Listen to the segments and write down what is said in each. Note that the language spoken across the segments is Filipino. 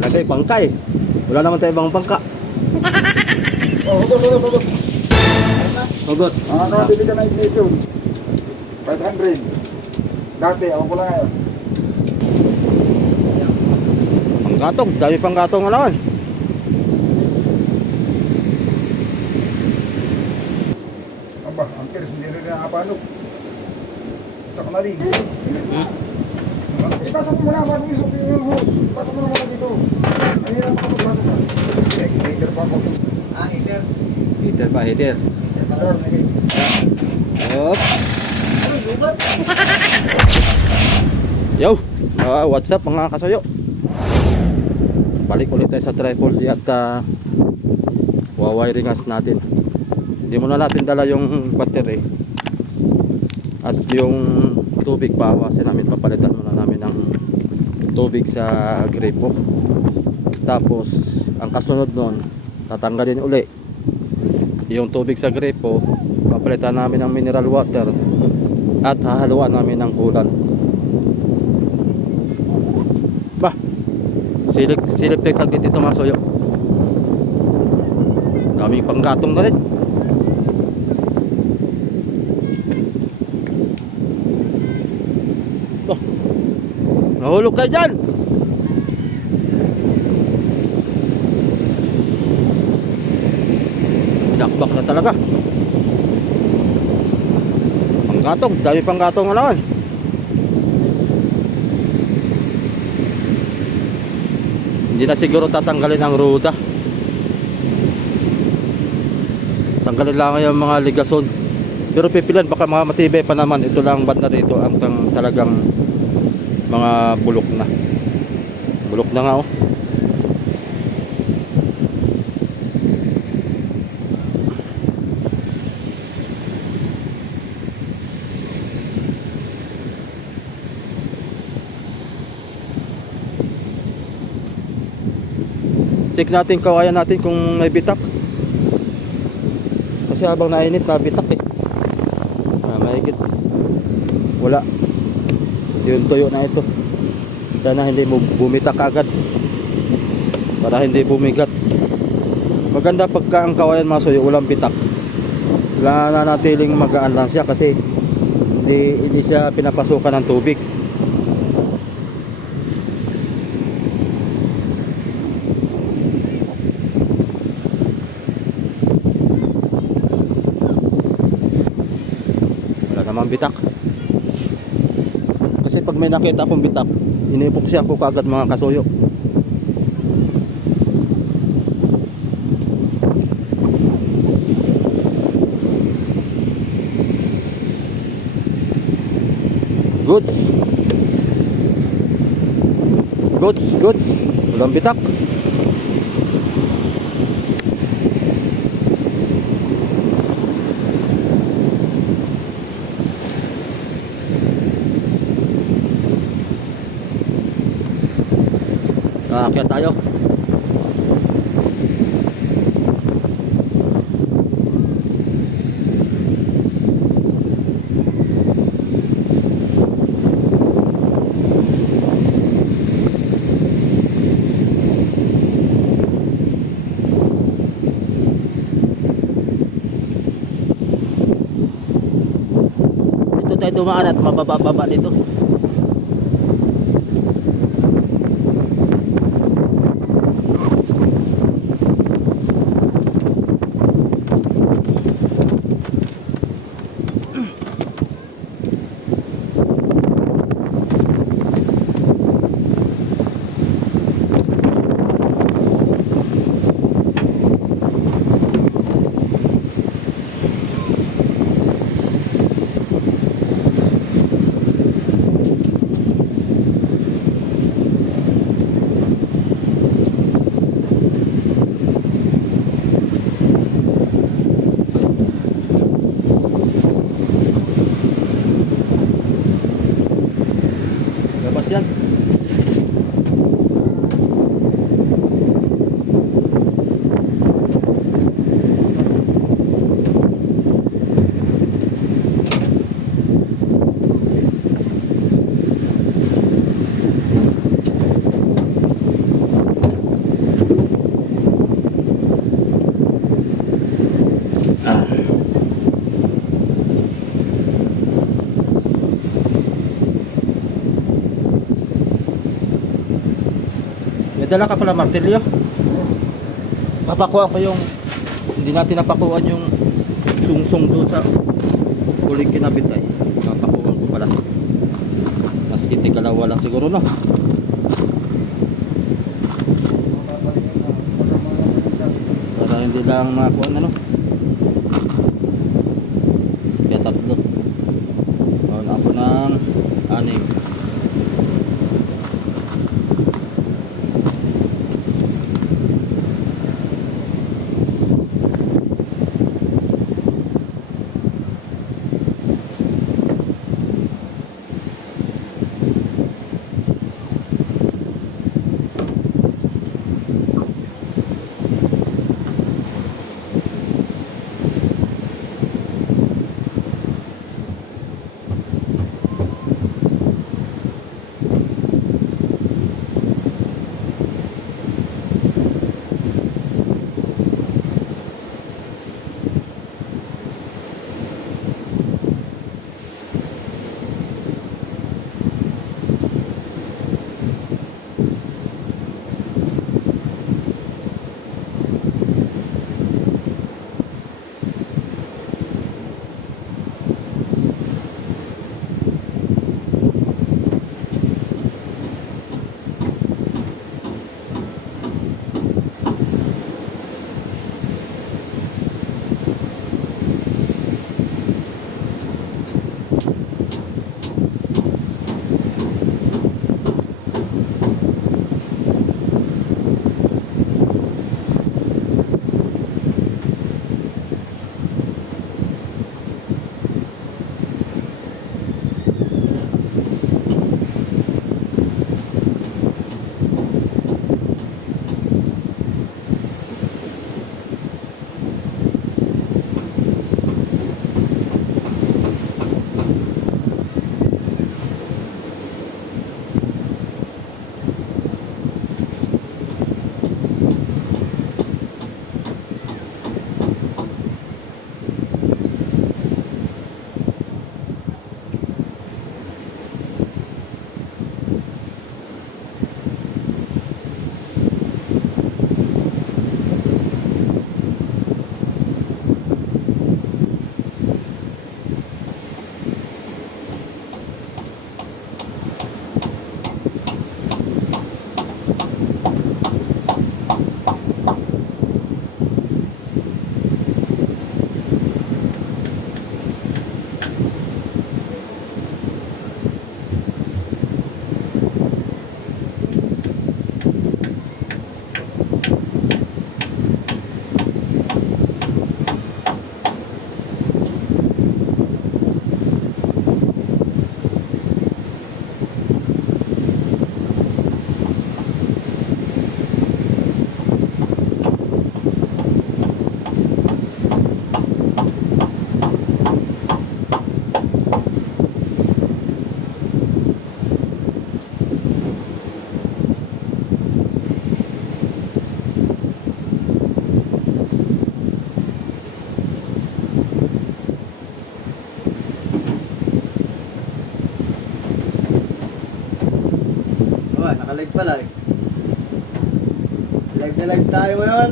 Nakalagay, bangka eh. Wala naman tayo ibang bangka. Oh, hugot. Hugot. Nakabili ka na ignition. 500. Dati, ako ko lang ngayon. Panggatong, dami panggatong nga naman. Aba, ang pirs, hindi rin nakapalo. Gusto ko na rin. Ipasok mo muna, bago isok yung hose. Ipasok mo muna dito. Mahirap ako magpasok mo. Heater pa ako. Heater. Heater pa, heater. Sir, Yup. Yo, what's up mga kasoyo? Balik ulit tayo sa Triple C at wawiringas natin. Hindi muna natin dala yung battery at yung tubig, pawasin namin, papalitan muna namin ng tubig sa gripo. Tapos ang kasunod nun, tatanggalin uli yung tubig sa gripo, papalitan namin ng mineral water at hahaluan namin ng kulan. Bah, silip tayo saglit dito mga soyo. Daming panggatong na rin. Oh, nahulog kayo dyan. Dakbak na talaga. Panggatong, dami panggatong na naman. Hindi na siguro tatanggalin ang ruda. Tanggalin lang yung mga ligason. Pero pipilan, baka mga matibay pa naman. Ito lang banda rito ang talagang mga bulok na. Bulok na nga oh. Check natin, kawayan natin kung may bitak. Kasi habang nainit na bitak eh. Mahigit. Wala. Yung tuyo na ito. Sana hindi mo bumitak agad. Para hindi bumigat. Maganda pagka ang kawayan mga soyo, walang bitak. Kailangan na natiling magaan lang siya kasi hindi siya pinapasukan ng tubig. Namang bitak. Kasi pag may nakita akong bitak, iniipoksyan ko kaagad mga kasoyo. Goods. Walang bitak. Kaya tayo. Dito tayo dumaan at mababa dito. dala ka pala martilyo. Hmm. Papakuha ko yung, hindi natin napakuhan yung sungsong doon sa huling kinabit ay. Papakuhan ko pala. Maski tigalawa lang siguro no. Mapapalingin na. Baka mga managdag. Para hindi lang makuha ano. Kaya tatlo. Wala ako ng anim. Naka-live pala eh. Live na live tayo ngayon.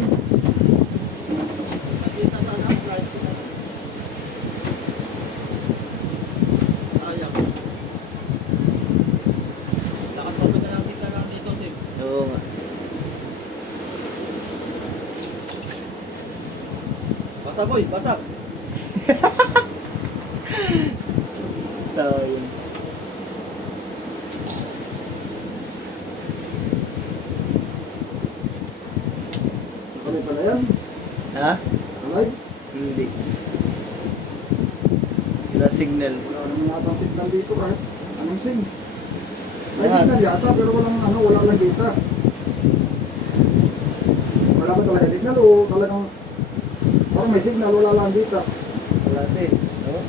Lakas pa ba na lang sila lang dito, Sim? Oo nga. Basa boy, basa. So, yun. Ano pala yan? Ha? Alright? Hindi. Wala signal. Wala naman yata signal dito kahit anong sing. May Lahat. signal yata pero wala lang data. Wala ba talaga signal o talagang parang may signal, wala lang data. Wala din. No?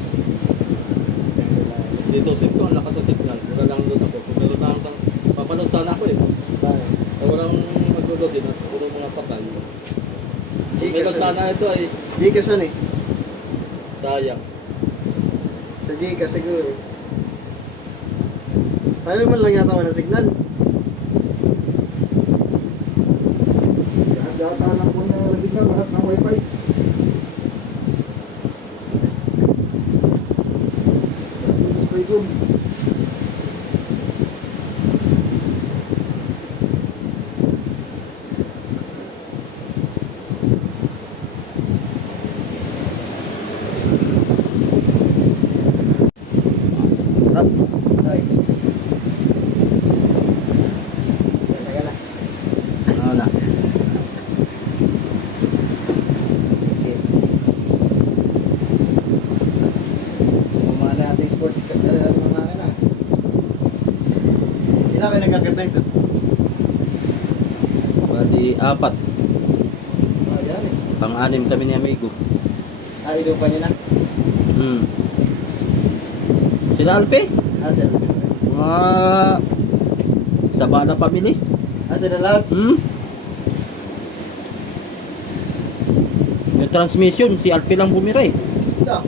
Dito, Sim, ko ang lakas ng signal. Wala lang doon ako. Kung meron lang kang papanood sana ako eh. Bakit? Ay, walang maglulog din at puro mga patay. Kung meron Gcash sana ito ay Gcash ano eh? sayang. Sa Gcash siguro. Tayo man lang yata wala signal. ito. Bali, 4. Ah, yan eh. Pang-anim kami ni amigo. Ah, inupa niyo na? Hmm. Sila Alpe? Ah, sir. Mga Sabana family. Ah, sir na lahat? Hmm? Yung transmission, si Alpe lang bumira eh. Ito.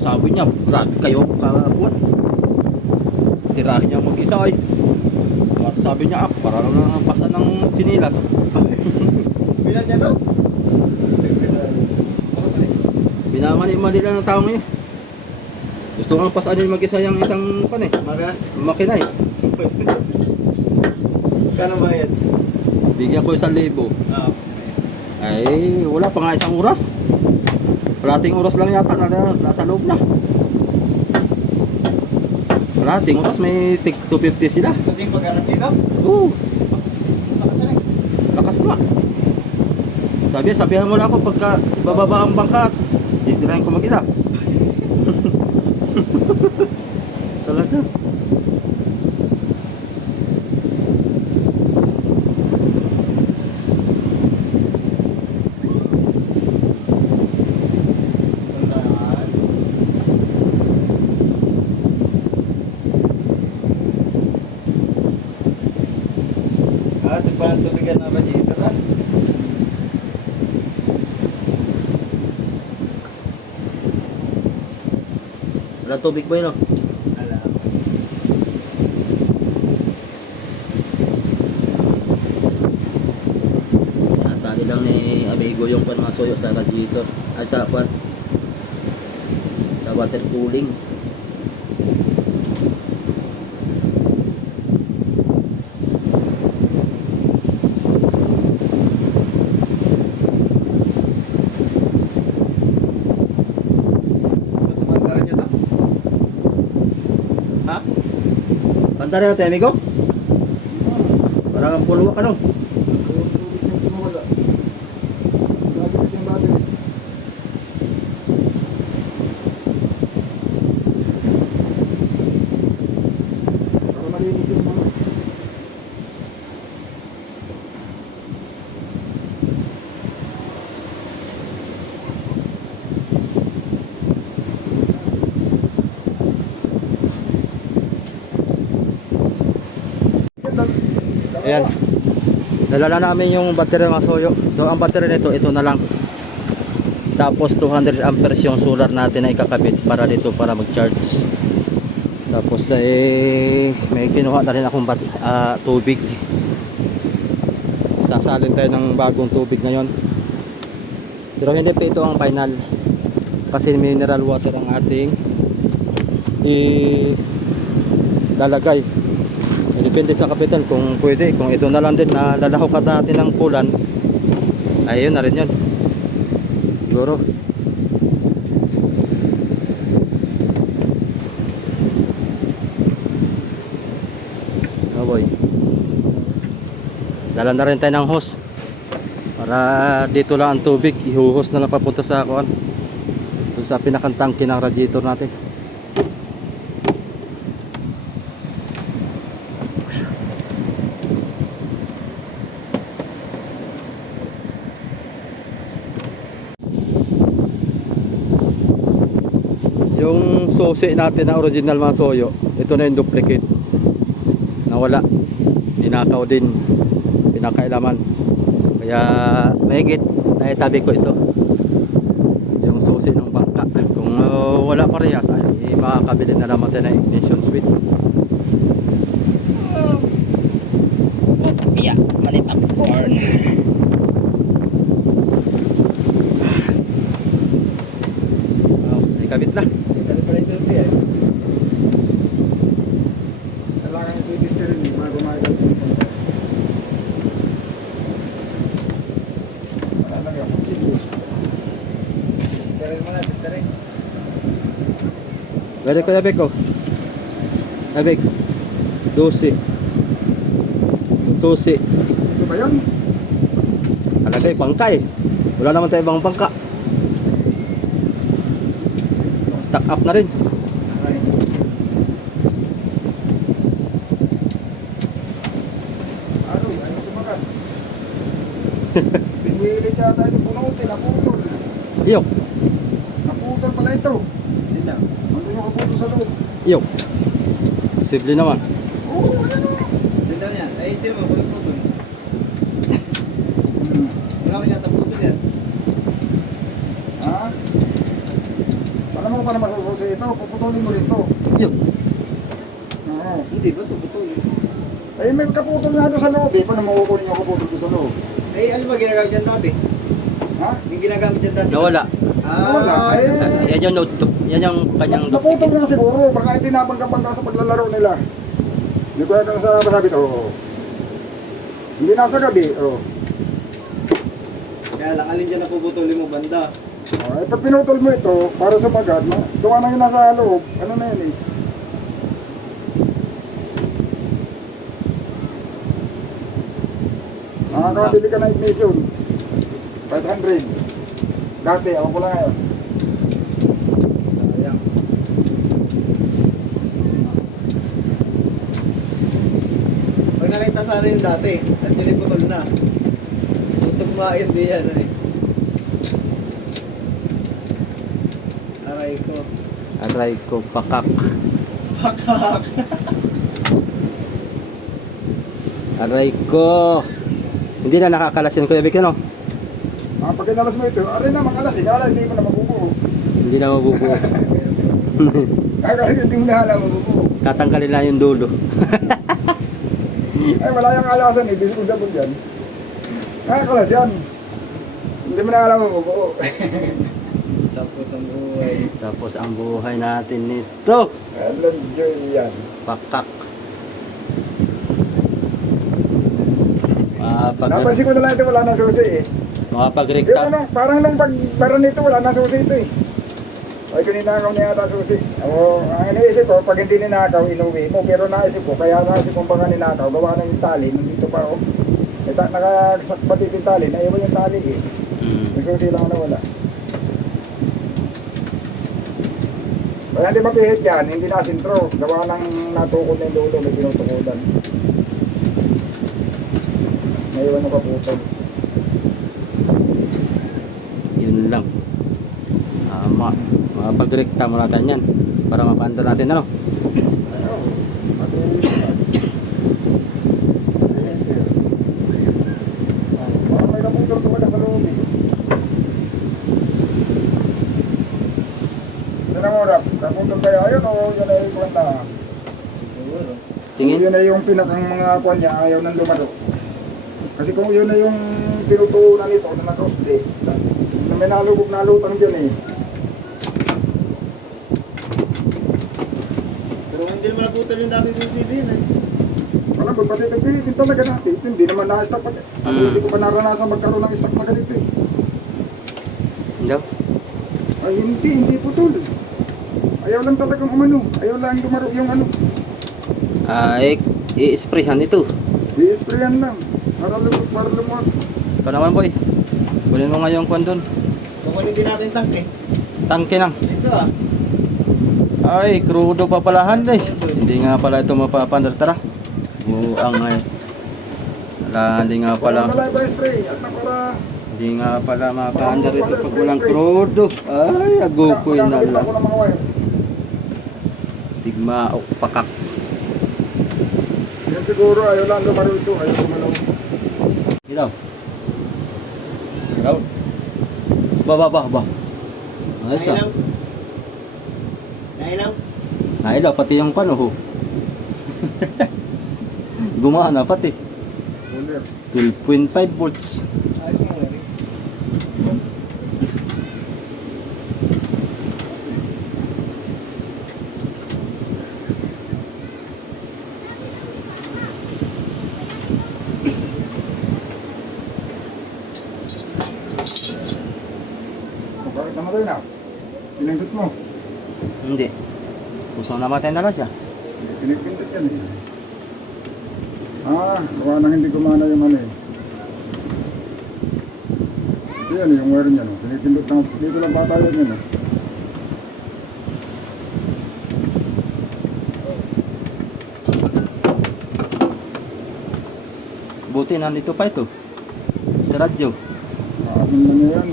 Sabi niya, grabe kayo kabuat. Tirahin niya mag-isa ay. At sabi niya, para lang nangpasan ng sinilas. Bilan niya to? Binamani-mali lang ng tao ngayon. Gusto nga pasanin mag-isa yung isang pan eh. Makina eh. Kano ba yan? Bigyan ko 1,000. Ah, Ay, wala pa nga isang oras. Kalating oras lang yata na nasa loob na. Kalating oras may tig 250 sila. pati yung pagkakat dito? Oo, Nakasan eh. lakas nga. Sabihan mo lang ako pagka bababa ang bangka. Titirahin ko mag-isa. Talaga. Ah, ito pa ang tubigan na ba dito lang? Wala tubig ba yun? Oh? Ala. Tali lang ni amigo yung panmasoyo sa radiator. Ay sa kwan. Sa water cooling. Tumataran niyo to? Ha? Pantara natin amigo? Parang ang pulwa ka no? Yung tubig na tumawala. Lagi natin yung battery. Para malinis yung mga. Ayan. Nalala namin yung battery mga soyo. So ang battery nito, ito na lang. Tapos 200 amperes yung solar natin na ikakabit para dito para mag-charge. Tapos may kinuha na rin akong tubig. Sasalin tayo ng bagong tubig ngayon. Pero hindi pa ito ang final. Kasi mineral water ang ating lalagay. Depende sa kapital kung pwede. Kung ito na lang din na lalahok natin ng kulan, ayun na rin yun. Siguro. Oh boy. Dala na rin tayo ng hose. Para dito lang ang tubig. Ihuhos na lang papunta sa kuan. Dun sa pinakantangke ng radiator natin. Yung susi natin na original mga soyo, ito na yung duplicate. Nawala. Ninakaw din. Pinakailaman. Kaya mahigit naitabi ko ito. Yung susi ng bangka. Kung wala parehas ay makakabili na naman tayo ng ignition switch. Yeah, mali popcorn. Kabit na. Ito pa rin susi eh. Kailangan yung tubig na rin. Mga gumagal. Wala lang yung kutsilyo. Testarin mo na, testarin. Pwede ko yabek ko. Yabek. 12. Susi. Ito ba yan? Alagay, bangka eh. Wala naman tayo ibang bangka. Stack up na rin. Okay. Pinilit yata ito punutin, naputol. Iyok. Naputol pala ito. Hindi lang. Hindi nyo kaputol sa loob. Iyok. Posible naman. Oo, ayan o. Hindi lang yan. Ay, hindi mo. Walang putol. Hmm. Wala ka yata putol yan. Ha? Alam mo pa na masususi ito, puputulin mo rito. Iyok. Oo. Hindi ba ito putol? Eh, may kaputol nga doon sa loob eh. Paano makukunin yung kaputol doon sa loob? Eh, ano ba ginagamit dyan dati? Ha? Yung ginagamit dyan dati? Nawala. Nawala. Ah, Eh, Yan yung notebook. Yan yung kanyang naputol nga siguro. Baka ito nabangga-bangga sa paglalaro nila. Hindi ko ito sa masabi ito. Oo. Hindi nasa gabi. Oo. Kaya lang, alin dyan napuputulin mo banda? Eh, pag pinutol mo ito, para sumagat, doon na yung nasa loob. Ano na yun eh. Nakakabili ka na ignition. 500. Dati, ako ko lang ngayon. Sayang. Pag nakita sana yung dati, actually putol na. Tutugmain di yan eh. Aray ko. Aray ko, pakak. Pakak! Aray ko. Hindi na nakakalasin Kuya Vic, ano? Pag inalas mo ito, aray na makalasin. Alam, hindi mo na mabubuo. Hindi na mabubuo. Kahit hindi mo na alam mabubuo. Tatanggalin na yung dulo. Ay, wala yung alasan eh. Hindi ko sabon dyan. Nakakalas yan. Hindi mo na alam mabubuo. Tapos ang buhay. Tapos ang buhay natin nito. Alam, Diyo yan. Pakak. Napansin ko na lang ito, wala na susi eh. Makapag-recta. Ano, parang nung pagbara nito, wala na susi ito eh. Ay, kung ninakaw niya yata susi. O, ang iniisip ko, pag hindi ninakaw, inuwi mo. Pero naisip ko, kaya naisip kong baka ninakaw, gawa na yung tali, nandito pa ako. Nakasakpat dito yung tali, naiwan yung tali eh. Yung susi lang na wala. Kaya hindi mapihit yan, hindi nasintro. Gawa ng natukod na yung dulo, may tinutukodan. Naiwan yung kaputol. Yun lang. Makapag-recta mo natin yan. Para mapaandar natin, ano? Ano? Pati yes, sir. Parang may kaputol talaga sa loob eh. Ito na mo, Rap. Kaputol kaya yun o yun ay kuwan na. Siguro. Tingin. Yun ay yung pinakang mga kuwan niya, ayaw nang lumaro. Kasi kung yun ay yung tinutuunan nito na nakausli, na may nalutang dyan eh. Pero hindi naman naputol yung dati susi din eh. Alam mo, pati nagpihitin talaga natin. Ito hindi naman na-stock pa. Hindi ko pa naranasan magkaroon ng stock na ganito eh. Hindi. Ay hindi putol. Ayaw lang talagang umano. Ayaw lang lumaro yung ano. I-sprayhan ito. I-sprayan lang. Para lumot. Ito naman, boy. Kunin mo nga yung kwan doon. Kukunin din natin tangke. Tangke lang. Ito ah. Ay, crudo pa palahan eh. Hindi nga pala ito mapapandar. Tara. Buang ay. Wala, hindi nga Para pala. malay pa spray. At na para... Hindi nga pala mapapandar ito pag walang crudo. Ay, agukoy na Makakabit lang. ako ng mga wire. Tigma o pakak. Yan siguro ayaw lang lumaro ito. Ayaw kumalaw. Ilaw. Ilaw. Ba. Ayos ah. Nailaw. Nailaw. Nailaw, pati yung kwan oh. Gumana pati. Ulit. 12.5 volts. Ayos mo Rex. Bakit namatay na? Pinindot mo. Hindi. Kusang namatay na lang siya. Pinindot yan eh. Gawa nang hindi gumana yung ano eh. Yan yung wire niya. No? Pinipindot na. Dito lang batayan yan eh. Buti nandito pa ito. Sa radyo. Amin na niya yan.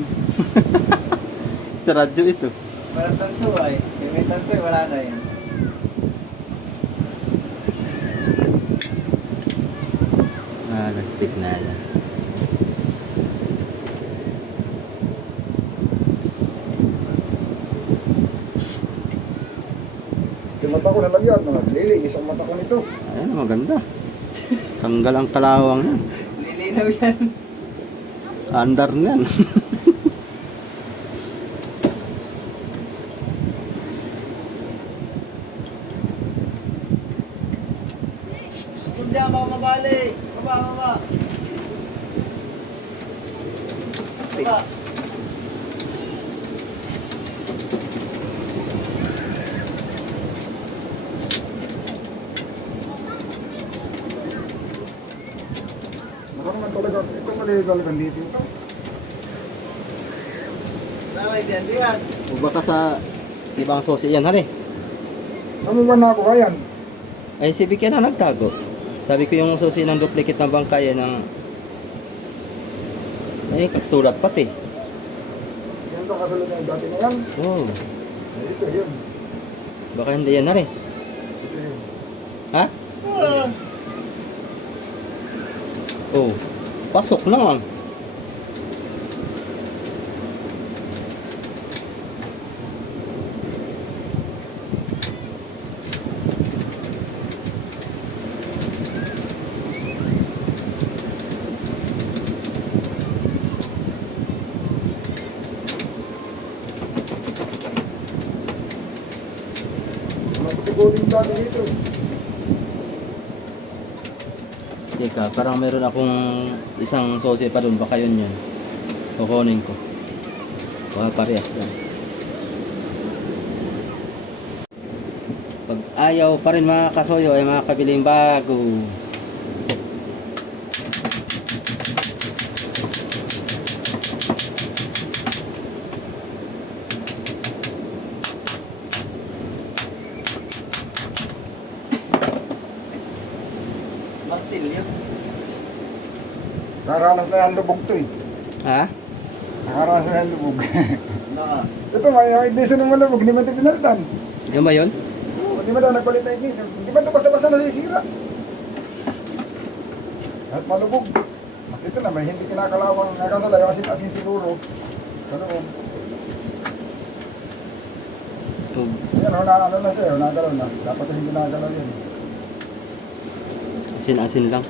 Sa radyo ito. Walang tanso ay. Yung may tanso ay wala na yan. Lastik na yan. Yung mata ko nalagyan, liligis ang mata ko nito. Ayan, maganda. Tanggal ang kalawang yan. Lilinaw yan. Andar na yan. Kung diyan, baka mabali. Baba, baba. Baba. Ako naman talaga, ito maligal dito ito. Tama yan, diyan. O baka sa ibang sosi yan, hari. Saan mo ba nakuha yan? Ay, si Vicky na nagtago. Sabi ko yung susi ng duplicate ng bangkay ng... Ay, kaksulat pati. Yan ba kasunod ng dati na yan? Oh, Ito yun. baka hindi yan, hari. Ito yun. Ha? Oh, pasok naman. Matutiguling dati dito. Teka, parang meron akong isang sosi pa doon. Baka yun yun. Kukunin ko. Baka parehas lang. Pag ayaw pa rin mga kasoyo ay mga kabiling bago. Martilyo. Nakaranas na yan lubog to eh. Ha? Nakaranas na yan lubog. Naka. Ito, may ignition ng malubog, hindi man ito pinalitan. Yan ba yun? Oo, hindi man daw nagpalit na ignition. Hindi man ito basta-basta nasisira. At malubog. At ito na, may hindi kinakalawang nakasala. Yung asin-asin siguro. Sa loob. Oh, Yan, ano na siya, nagalaw na. Dapat hindi nagalaw yan. asin-asin lang.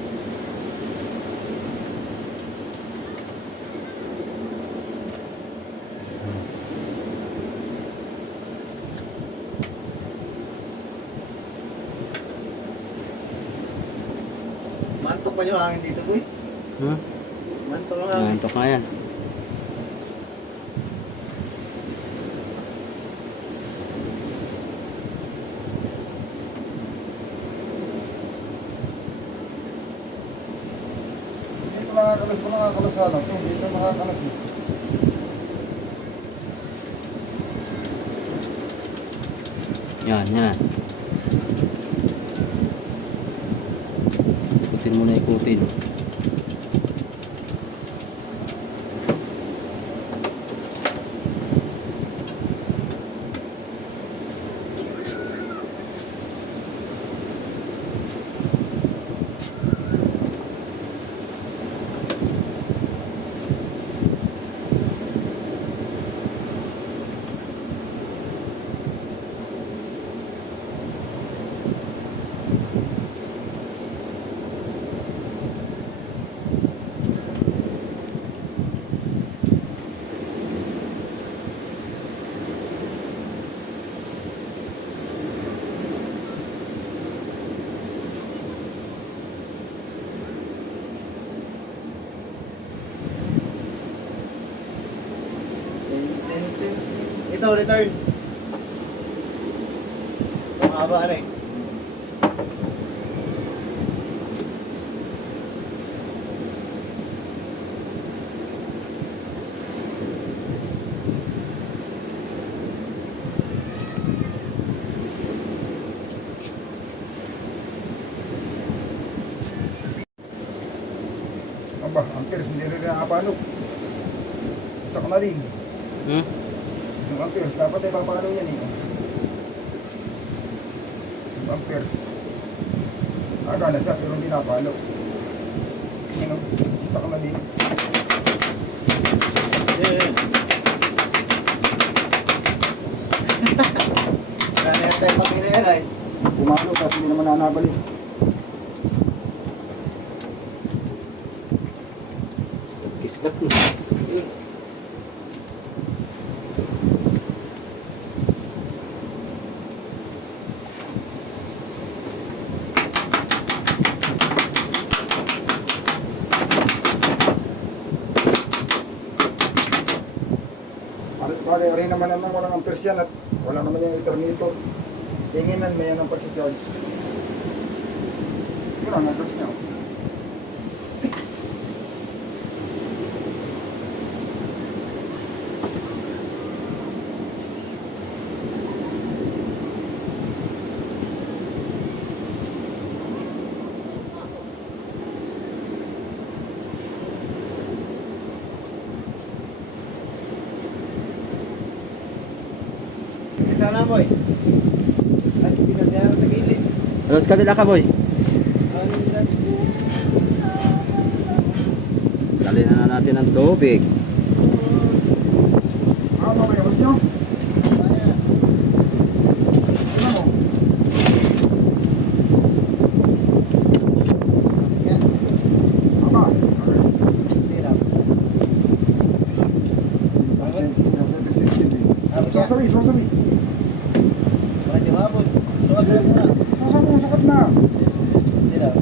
Mantok pa yung hangin dito, boy. Hmm? Mantok ang hangin. Nantok nga yan. Hindi ko nakakalas sa ano. Ito, dito makakalas eh. Yan, yan. Ikutin mo na ikutin. Ito, return. Mahaba na eh. ba? Amperes, hindi rin nakapalo. Gusto ko na rin. Hmm? Yung amperes, dapat ay papalo yan eh. Yung amperes. Aga na siya, pero hindi napalo. Ano, gusto ko na din. Yan. Sana yung tayo pamina yan ay. Pumalo, tapos hindi naman nanabalik. Kiskat mo. Bagay rin naman naman walang amperes yan at wala naman yung alternator. Tinginan may yan ang pag-charge. Yun ang amperes niya. Sana boy. At pinagdara sa gilid. Ano sa kabila ka, boy? Andas. Salin na natin ang tubig. Ano kayo? Gusto nyo? Ano mo? Yan. Ama. Sirap. Susabi, susabi. Medyo hapon. Sukat na. Susabi, sukat na. Sirap.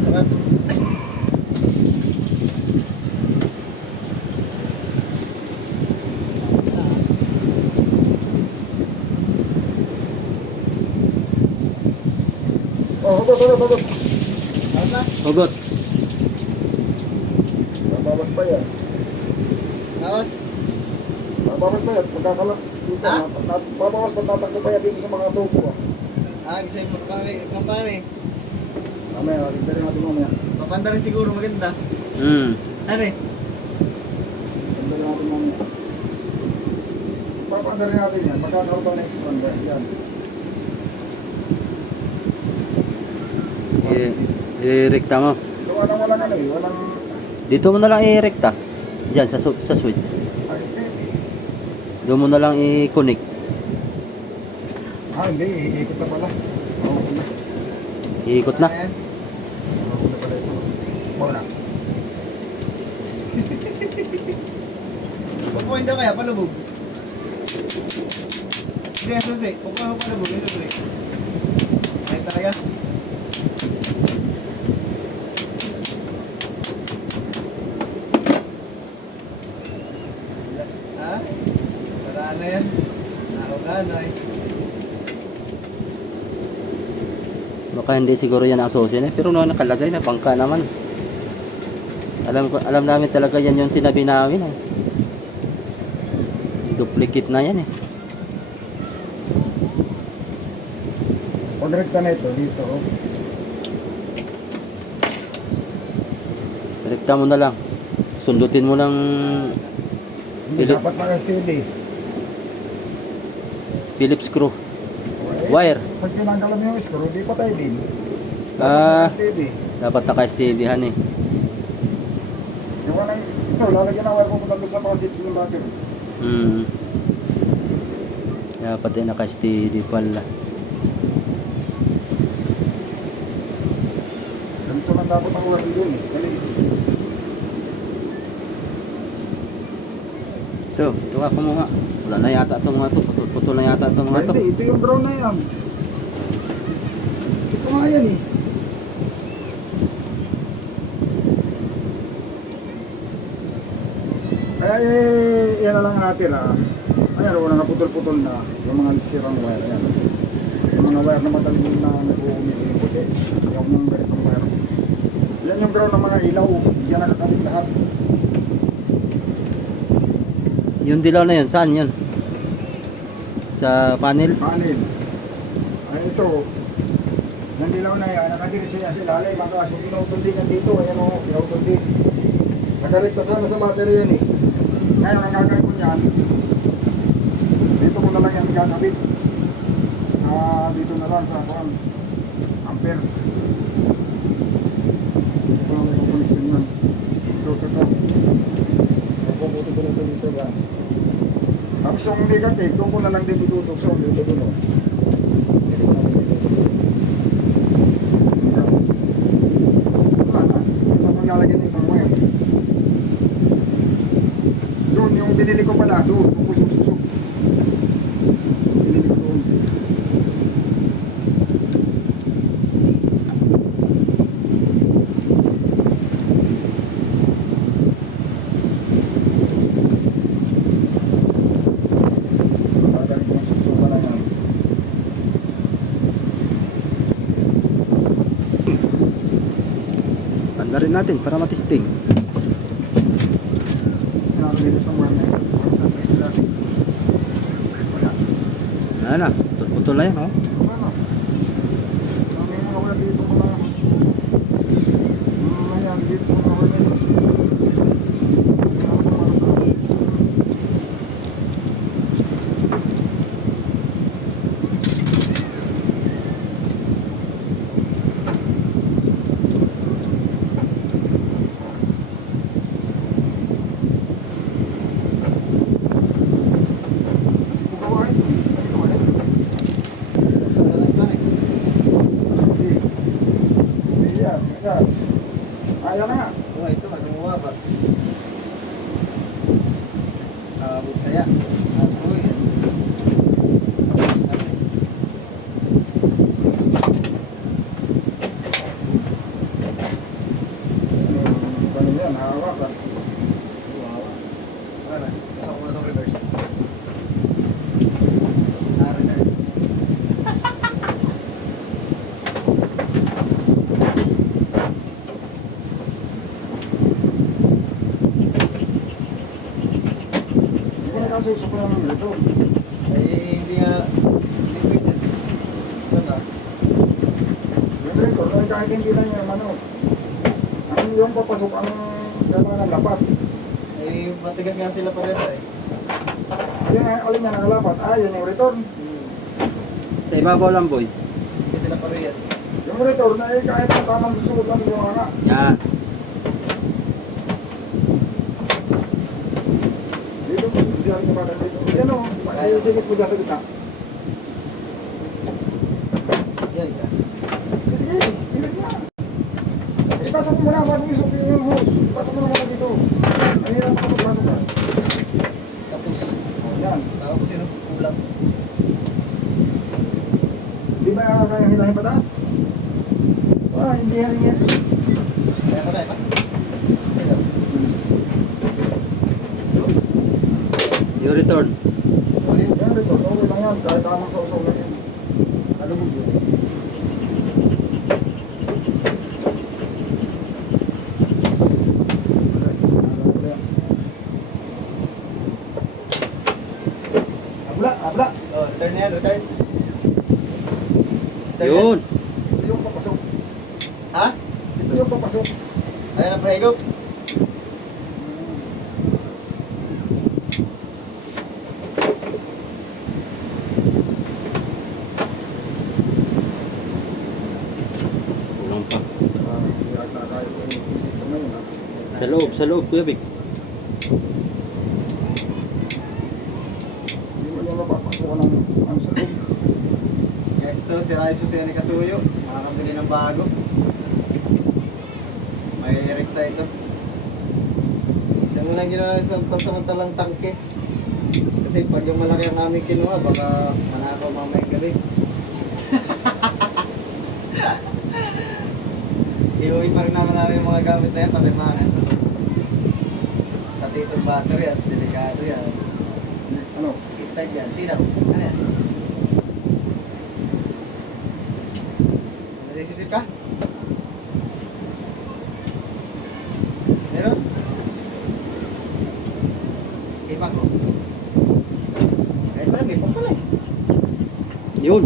Sukat. Oh, hugot. Ano na? Hugot. Bababas pa yan. Nawas? Bababas pa yan. Pagkakala. Dito, Ha? babawas pag tatakbo pa yan dito sa mga tubo. Gusto yung kampane. Mamaya, tignan rin natin mamaya. Papanda rin siguro maganda. Hmm. Ano eh? Tignan rin natin mamaya. Papanda rin natin yan. Magkakaroon tayo ng extra ba? Yan. I-rekta mo. Gawa nang walang ano eh. Walang... Dito mo na lang i-rekta. Diyan, sa switch. Ay, hindi. Doon mo na lang i-connect. Hindi. Iikot na pala. Oo na. Iikot na. Ayan. Oo na pala ito. Oo na. Pagpuin daw kaya, palubog. Hindi, susi. Pagpuin ako palubog, yung susi. Ay talaga. Ha? Paraan na yan. Naoganay. Baka hindi siguro yan ang susi na. Pero nakalagay na, bangka naman. Alam namin talaga yan yung tinabi namin. Eh. Duplicate na yan eh. Pag rekta na ito, dito. Rekta mo na lang. Sundutin mo lang Hindi Pili- dapat naka-steady. Phillips screw. Okay. Wire. Pag tinanggalan mo yung screw, di patay din. Dapat Ah. naka-steady. Dapat naka-steadyhan eh. Yung walang, ito, lalagyan ng wire pupunta doon sa pasit ng battery. Hmm. Dapat eh naka-steady pala. Ganito lang dapat ang wire doon eh. Dali. Ito nga ko mo nga. Wala na yata itong mga to. Putol na yata itong mga to. Hindi, ito yung brown na yan. Ito nga yan eh. Yan na lang natin ah. Ayan, wala nga putol-putol na. Yung mga sirang wire. Ayan. Yung mga wire na madaling na nag-uumit yung puti. Yung ganitong wire. Yan yung ground ng mga ilaw. Yan nakakabit lahat. Yung dilaw na yun, saan yun? Sa panel? Panel. Ay ito. Yung dilaw na yan, nakadiretso yan sa ilalim. Ang kaso, pinutol din yan dito. Ayan o, pinutol din. Nakarekta sana sa battery yan eh. Ngayon, ang gagawin ko niyan, dito ko na lang yan ikakabit. Dito na lang sa amperes. Dito ko na lang yung connection yan. Ito. Puputi ko na ito dito yan. Tapos yung negative, doon ko na lang din itutukso. Dito doon o. Dito ko na din itutukso. Wala na. Dito ko lalagyan ng ibang wire. Doon, yung binili ko pala, doon ko susuk. Binili ko doon. Gagawin ko susuk pala yan. Tanda rin natin para matisting. Pinakalilis ng wire na ito. Saan kayo dati? Wala. Wala na. Putol na yan, oh. Ano? May mga wala dito mga yan dito sa mga wala nito. Kaya ako para sa akin. Hindi ko gawa ito. Hindi ko gawa ito. So, wala ito eh. Hindi. Hindi yan. Isa. Ayaw na nga. Oh, ito, gumawa ba? Abot kaya. Ako yan. Sabi. Ganun yan. Hahawakan. Wow. Ano? Pasok ko na itong reverse. Return. Hindi ko na kasusok lang ng ito. Hindi nga, hindi pwede. Diba? Yung ito, kahit hindi lang yung ano. Ang yung papasok ang kailangan lapat. Matigas nga sila paresa eh. Ayun, alin yan ang lapat. Yan yung return. Sa ibabaw lang, boy. Hindi sila parehas. Yung return na kahit ang tamang susunod lang sa bunganga. Yan. Dito, hindi rin yung parang dito. Yan o, singit mo dyan sa gitna. Yan ka. Sige, pilit na. Ipasok mo muna bago isok yung hose. Ipasok mo na muna dito. Mahirap ako magpasok ka. Tapos, Yan. tapos yun, kulang. Di ba kaya hilahin patas? Hindi haring yan. Kaya ka na, iba? Yung return. Yan, return. Okay lang yan. Kahit tamang sausaw na yan. Ano mo yun? Abla. Oh, return na yan, return. Yun. Ito yung papasok. Ha? Ito yung papasok. Ayan ang pahigop. Kulang pa. Hindi ata kaya sa inyo. Dito ngayon. Sa loob, Kuya Vic. Hindi mo niya mapapasukan ng ano sa loob. Guys, ito, si Raiso si Ani Kasuyo. Makakabili ng bago. May erekta ito. Yan mo lang ginawa sa pansamantalang tangke. Kasi pag yung malaki ang aming kinuha, baka manakaw mamayang gabi. Iuwi pa rin naman namin yung mga gamit na yan, pati mga pati itong battery at delikado yan. Ano? Kitag yan. Sino? Ano yan? Nasisip ka? Meron? Ipak ko. Kahit pala may pagkala eh. Yun.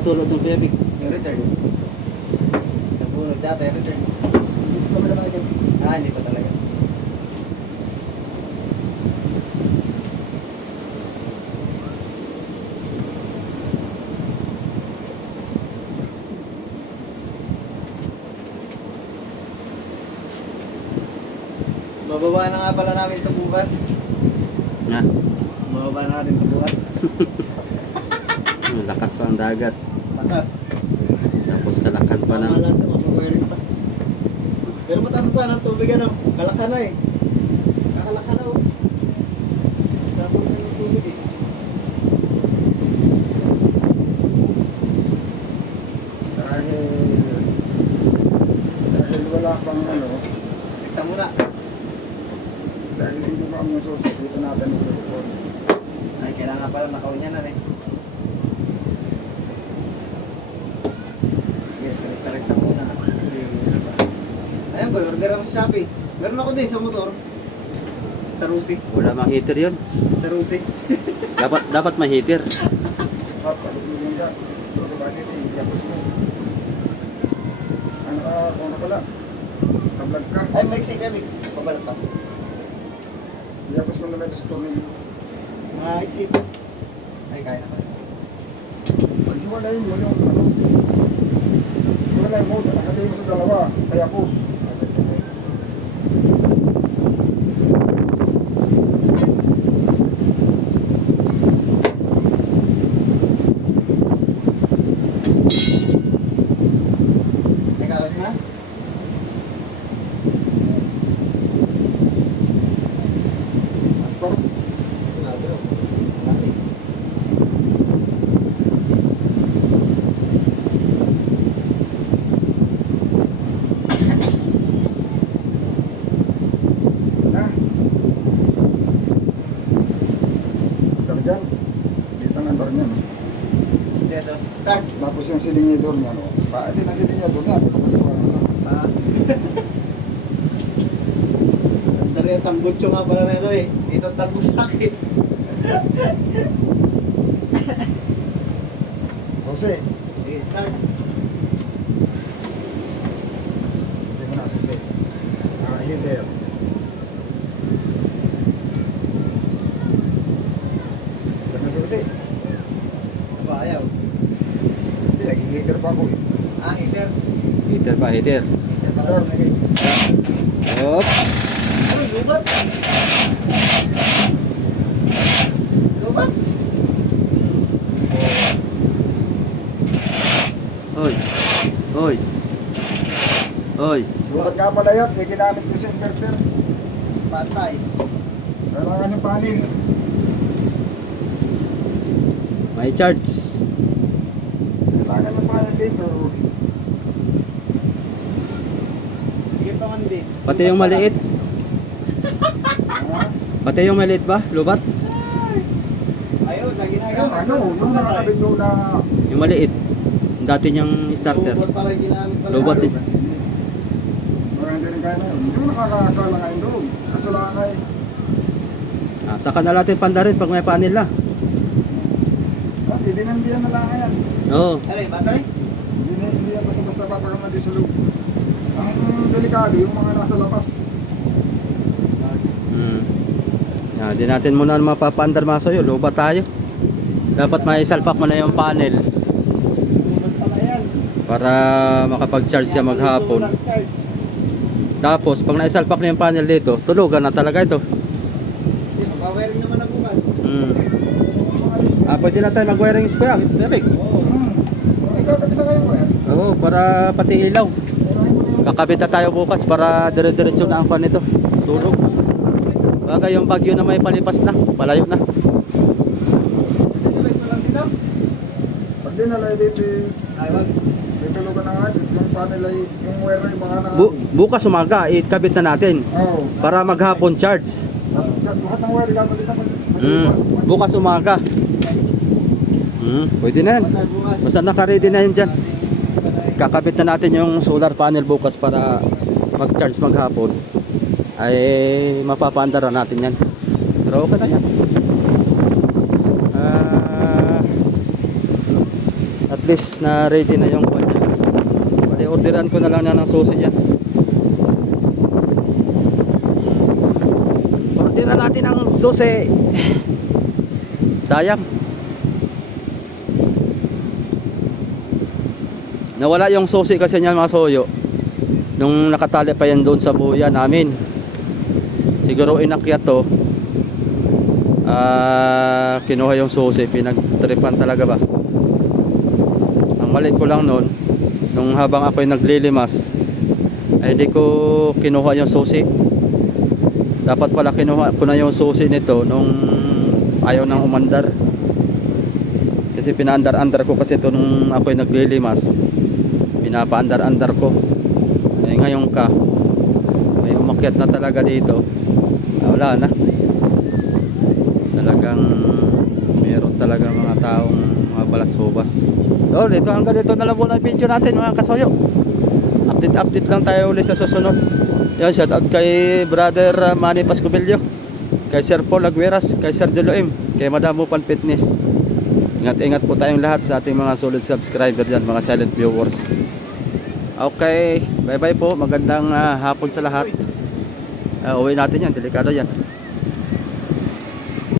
natulog ng Kuya Vic? Yung return. Nabunod dati, yung return. Hindi ko talaga nakikita. Hindi pa talaga. Bababa na nga pala namin ito bukas. Ha? Bababa na natin ito bukas. Lakas pa ang dagat. Takas. Tapos kalakan pa Tama ng... lang ito, mag-wiring pa. Pero mataas na sana ang tubig ano. Kalaka na eh. Kakalaka na oh. Sabon na yung tubig eh. Dahil wala pang ano, Tignan mo na. dahil hindi pa kami susi, dito natin i-record. Ay, kailangan pala nakaunyanan eh. Yes, rekta-rekta muna. Kasi, ayun boy, order ako sa Shopee. Meron ako din sa motor. Sa Rusi. Wala mang heater yun. Sa Rusi. Dapat may heater. At palugin ka, dito ba dito, i-yapos mo. Ano ka, kung ano pala, tablag ka. Ay, maiksi kami. Pabalat pa. I-yapos mo naman ito sa tornilyo. Mga exit. Ay, kaya naman. Pag-iwalayin mo yung ano, iwalayin mo, nakatay mo sa dalawa, kaya pus. Ay, kawin mo na? Aspar, na. Dito dyan, dito ang door niya. No? Yes, so, start. Tapos yung silinyador niya, no? Hindi na silinyador niya, ito kapaliwa na. Ah. Dari ang tambutso nga pala na ano eh. Dito ang tambo sa akin. Jose, Sige, start. Jose mo na, Jose. Heater. Ito na Jose. Ano ba, ayaw? Hindi, nag-heater pa ako eh. Heater. Heater pa, heater. Heater pala pala guys. Hop. Ano, lubat? Lubat? Oy. Oy. Oy. Lukat nga pala yan, eh, ginamit ko sa inverter. Pantay. Kailangan yung panel. May charge. Kailangan yung panel dito. Sige pa man din. Pati yung maliit. Ah, Pati yung maliit ba? Lubat? Ayaw, lagi na Ayun, ano, yung nakakabit doon na... Yung maliit. Dati niyang starter. Lubat pala yung ginamit pala. Lubat eh. Mga hindi rin kaya na yun. Hindi mo nakakasala ngayon doon. Kaso lang ay... Saka na natin pandarin pag may panel na. Hindi na lang yan. Oo. Ano yung battery? Hindi yan basta-basta papagaman din sa loob. Ang delikado, yung mga nasa labas. Di natin muna mapapandar maso yun. Lubat tayo. Dapat may salpak mo na yung panel Lubat pala yan. para makapag-charge siya maghapon. Solar charge. Tapos pag naisalpak na yung panel dito, tulugan na talaga ito. Hindi, mag-wiring naman na bukas. Mga Pwede na tayo mag-wiring kuya. Kuya Vic. Ikaw, kapit na kayo po yan. Oo, para pati ilaw. Urahin mo na yung... Kakabit na tayo bukas para dire-diretso na ang pan nito. Tulog. Bagay yung bagyo na may palipas na. Palayo na. Device mo lang dito? Pag dinalay dito, Ay, wag. tutulugan na nga. Yung panel ay, yung wire ay mga naka... Bukas umaga, ikabit na natin. Oo. Para maghapon charge. Lahat ng wire, kakabit na Bukas umaga. Pwede na yan. Patay bukas. Basta naka-ready na yan dyan. Kakabit na natin yung solar panel bukas para mag-charge maghapon. Ay mapapandara natin yan. Pero okay na yan. At least na ready na yung kwan niya. Bali, orderan ko na lang na ng susi yan. Orderan natin ang susi. Sayang. Nawala yung susi kasi niyan mga soyo. Nung nakatali pa yan doon sa buya namin. Siguro inakyat to. Kinuha yung susi, pinagtripan talaga ba. Ang mali ko lang noon, nung habang ako'y naglilimas, ay hindi ko kinuha yung susi. Dapat pala kinuha ko na yung susi nito nung ayaw nang umandar. Kasi pinaandar-andar ko kasi ito nung ako'y naglilimas. Pinapaandar-andar ko. Eh ngayon ka, may umakyat na talaga dito. Wala na. Talagang meron talaga mga taong mga balas-hubas. So, dito hanggang dito na lang muna ang video natin mga kasoyo. Update lang tayo ulit sa susunod. Yan, shout out kay brother Manny Pascubilio, kay Sir Paul Agueras, kay Sir Joloim, kay Madam Mupan Fitness. Ingat-ingat po tayong lahat sa ating mga solid subscriber dyan, mga silent viewers. Okay, bye bye po. Magandang hapon sa lahat. Uwi natin yan, delikado yan.